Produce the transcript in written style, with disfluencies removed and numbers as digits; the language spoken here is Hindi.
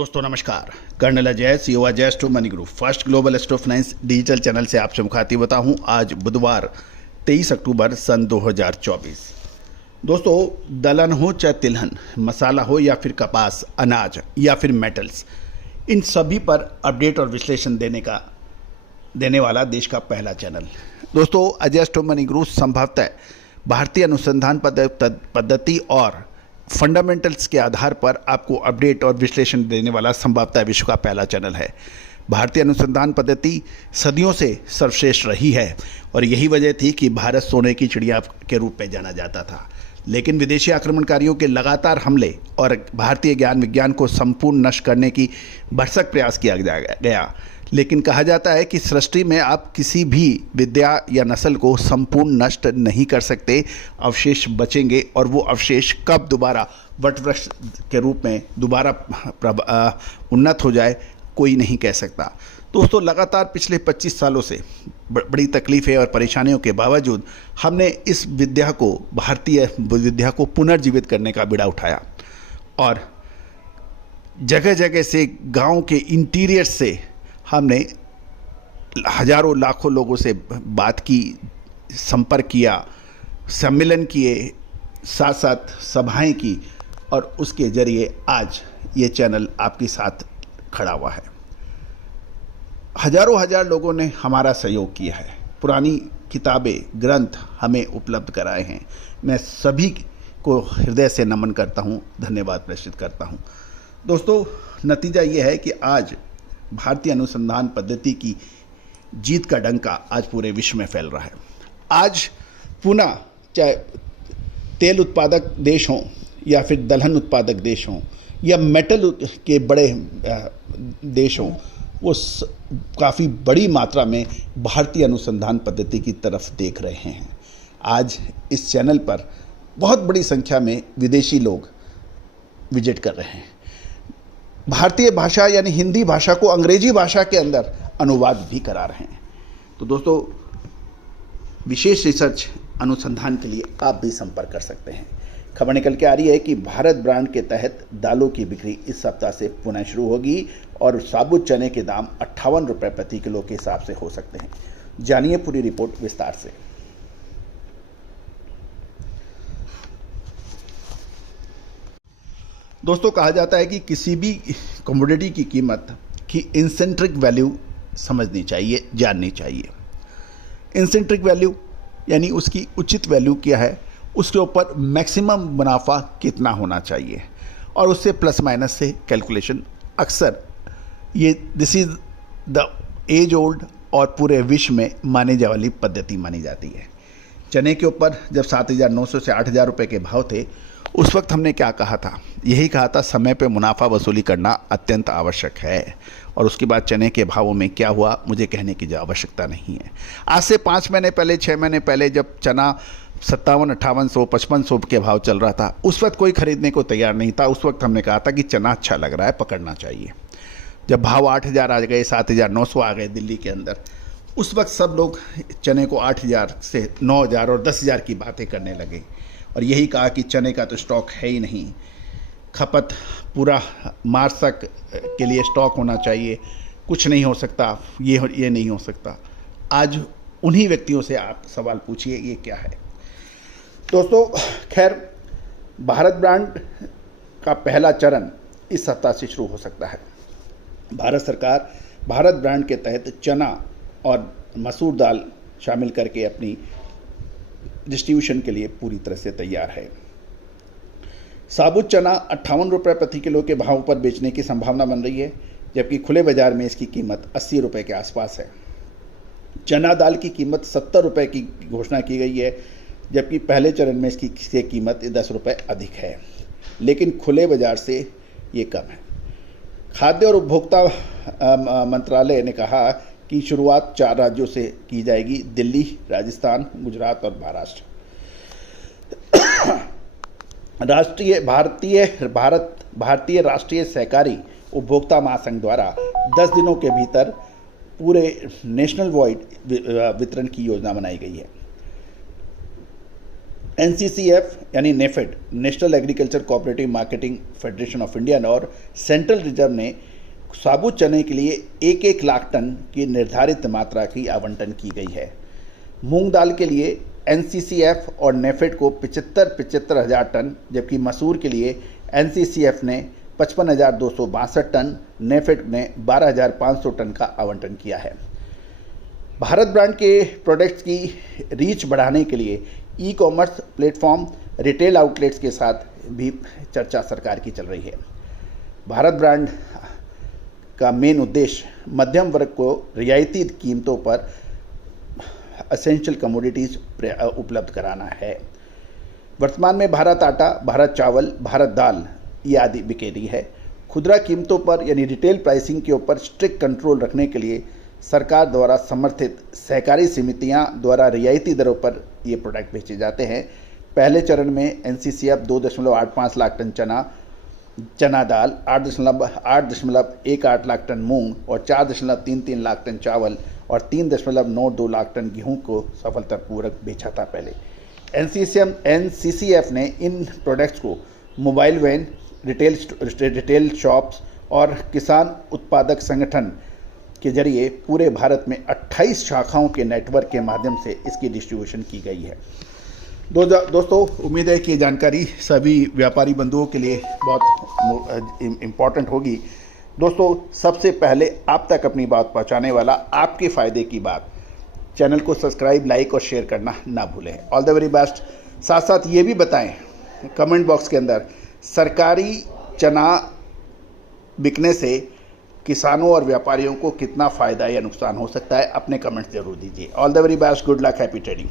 दोस्तों नमस्कार। Colonel Ajay, CEO Ajay astro money group first global astro finance digital channel से आपसे मुखातिब होता हूं। आज बुधवार 23 अक्टूबर सन 2024। दोस्तों, दलहन हो चाहे तिलहन, मसाला हो या फिर कपास, अनाज या फिर मेटल्स, इन सभी पर अपडेट और विश्लेषण देने वाला देश का पहला चैनल। दोस्तों, अजय एस्ट्रो मनी ग्रुप संभवतः भारतीय अनुसंधान पद्धति और फंडामेंटल्स के आधार पर आपको अपडेट और विश्लेषण देने वाला संभवतः विश्व का पहला चैनल है। भारतीय अनुसंधान पद्धति सदियों से सर्वश्रेष्ठ रही है और यही वजह थी कि भारत सोने की चिड़िया के रूप में जाना जाता था। लेकिन विदेशी आक्रमणकारियों के लगातार हमले और भारतीय ज्ञान विज्ञान को संपूर्ण नष्ट करने की भरसक प्रयास किया गया। लेकिन कहा जाता है कि सृष्टि में आप किसी भी विद्या या नस्ल को संपूर्ण नष्ट नहीं कर सकते, अवशेष बचेंगे और वो अवशेष कब दोबारा वटवृक्ष के रूप में दोबारा उन्नत हो जाए, कोई नहीं कह सकता। दोस्तों, लगातार पिछले 25 सालों से बड़ी तकलीफ़ें और परेशानियों के बावजूद हमने इस विद्या को, भारतीय विद्या को पुनर्जीवित करने का बीड़ा उठाया और जगह जगह से, गांव के इंटीरियर से हमने हजारों लाखों लोगों से बात की, संपर्क किया, सम्मेलन किए, साथ साथ सभाएं की और उसके ज़रिए आज ये चैनल आपके साथ खड़ा हुआ है। हजारों लोगों ने हमारा सहयोग किया है, पुरानी किताबें, ग्रंथ हमें उपलब्ध कराए हैं। मैं सभी को हृदय से नमन करता हूँ, धन्यवाद प्रेषित करता हूँ। दोस्तों, नतीजा ये है कि आज भारतीय अनुसंधान पद्धति की जीत का डंका आज पूरे विश्व में फैल रहा है। आज पुनः चाहे तेल उत्पादक देश हों या फिर दलहन उत्पादक देश हों या मेटल के बड़े देश हों, वो काफ़ी बड़ी मात्रा में भारतीय अनुसंधान पद्धति की तरफ देख रहे हैं। आज इस चैनल पर बहुत बड़ी संख्या में विदेशी लोग विजिट कर रहे हैं। भारतीय भाषा यानी हिंदी भाषा को अंग्रेजी भाषा के अंदर अनुवाद भी करा रहे हैं। तो दोस्तों, विशेष रिसर्च अनुसंधान के लिए आप भी संपर्क कर सकते हैं। खबर निकल के आ रही है कि भारत ब्रांड के तहत दालों की बिक्री इस सप्ताह से पुनः शुरू होगी और साबुत चने के दाम 58 रुपये प्रति किलो के हिसाब से हो सकते हैं। जानिए पूरी रिपोर्ट विस्तार से। दोस्तों, कहा जाता है कि किसी भी कमोडिटी की कीमत की इंसेंट्रिक वैल्यू समझनी चाहिए, जाननी चाहिए। इंसेंट्रिक वैल्यू यानी उसकी उचित वैल्यू क्या है, उसके ऊपर मैक्सिमम मुनाफा कितना होना चाहिए और उससे प्लस माइनस से कैलकुलेशन अक्सर ये this is the age old और पूरे विश्व में माने जाने वाली पद्धति मानी जाती है। चने के ऊपर जब 7,900 से 8,000 रुपये के भाव थे, उस वक्त हमने क्या कहा था? यही कहा था, समय पे मुनाफा वसूली करना अत्यंत आवश्यक है। और उसके बाद चने के भावों में क्या हुआ, मुझे कहने की आवश्यकता नहीं है। आज से 5 महीने पहले, 6 महीने पहले जब चना 57, 5800, 5500 के भाव चल रहा था, उस वक्त कोई खरीदने को तैयार नहीं था। उस वक्त हमने कहा था कि चना अच्छा लग रहा है, पकड़ना चाहिए। जब भाव 8,000 आ गए, 7,900 आ गए दिल्ली के अंदर, उस वक्त सब लोग चने को 8,000 से 9,000 और 10,000 की बातें करने लगे और यही कहा कि चने का तो स्टॉक है ही नहीं, खपत पूरा मार्च तक के लिए स्टॉक होना चाहिए, कुछ नहीं हो सकता, ये नहीं हो सकता। आज उन्हीं व्यक्तियों से आप सवाल पूछिए, ये क्या है? दोस्तों, खैर, भारत ब्रांड का पहला चरण इस सप्ताह से शुरू हो सकता है। भारत सरकार भारत ब्रांड के तहत चना और मसूर दाल शामिल करके अपनी डिस्ट्रीब्यूशन के लिए पूरी तरह से तैयार है। साबुत चना 58 रुपये प्रति किलो के भाव पर बेचने की संभावना बन रही है, जबकि खुले बाजार में इसकी कीमत 80 रुपये के आसपास है। चना दाल की कीमत 70 रुपये की घोषणा की गई है, जबकि पहले चरण में इसकी कीमत 10 रुपये अधिक है, लेकिन खुले बाजार से ये कम है। खाद्य और उपभोक्ता मंत्रालय ने कहा कि शुरुआत 4 राज्यों से की जाएगी: दिल्ली, राजस्थान, गुजरात और महाराष्ट्र। भारतीय राष्ट्रीय सहकारी उपभोक्ता महासंघ द्वारा 10 दिनों के भीतर पूरे नेशनल वाइड वितरण की योजना बनाई गई है। एनसीसीएफ यानी NAFED, national agriculture cooperative marketing federation of India और सेंट्रल रिजर्व ने साबुत चने के लिए 1-1 लाख टन की निर्धारित मात्रा की आवंटन की गई है। मूंग दाल के लिए एनसीसीएफ और नेफेड को 75 हज़ार टन, जबकि मसूर के लिए एनसीसीएफ ने 55,262 टन, नेफेड ने 12,500 टन का आवंटन किया है। भारत ब्रांड के प्रोडक्ट्स की रीच बढ़ाने के लिए e commerce platform, retail outlets के साथ भी चर्चा सरकार की चल रही है। भारत ब्रांड का मेन उद्देश्य मध्यम वर्ग को रियायती कीमतों पर एसेंशियल कमोडिटीज़ उपलब्ध कराना है। वर्तमान में भारत आटा, भारत चावल, भारत दाल ये आदि बिक रही है। खुदरा कीमतों पर यानी रिटेल प्राइसिंग के ऊपर स्ट्रिक्ट कंट्रोल रखने के लिए सरकार द्वारा समर्थित सहकारी समितियां द्वारा रियायती दरों पर ये प्रोडक्ट बेचे जाते हैं। पहले चरण में एनसीसीएफ 2.85 लाख टन चना दाल, 8.18 लाख टन मूंग और 4.33 लाख टन चावल और 3.92 लाख टन गेहूं को सफलतापूर्वक बेचा था। पहले एनसीसीएफ ने इन प्रोडक्ट्स को मोबाइल वैन, रिटेल शॉप्स और किसान उत्पादक संगठन के जरिए पूरे भारत में 28 शाखाओं के नेटवर्क के माध्यम से इसकी डिस्ट्रीब्यूशन की गई है। दोस्तों, उम्मीद है कि जानकारी सभी व्यापारी बंधुओं के लिए बहुत इम्पॉर्टेंट होगी। दोस्तों, सबसे पहले आप तक अपनी बात पहुंचाने वाला, आपके फ़ायदे की बात, चैनल को सब्सक्राइब, लाइक और शेयर करना ना भूलें। All the very best. साथ साथ ये भी बताएं कमेंट बॉक्स के अंदर, सरकारी चना बिकने से किसानों और व्यापारियों को कितना फ़ायदा या नुकसान हो सकता है। अपने कमेंट्स जरूर दीजिए। All the very best, good luck, happy trading.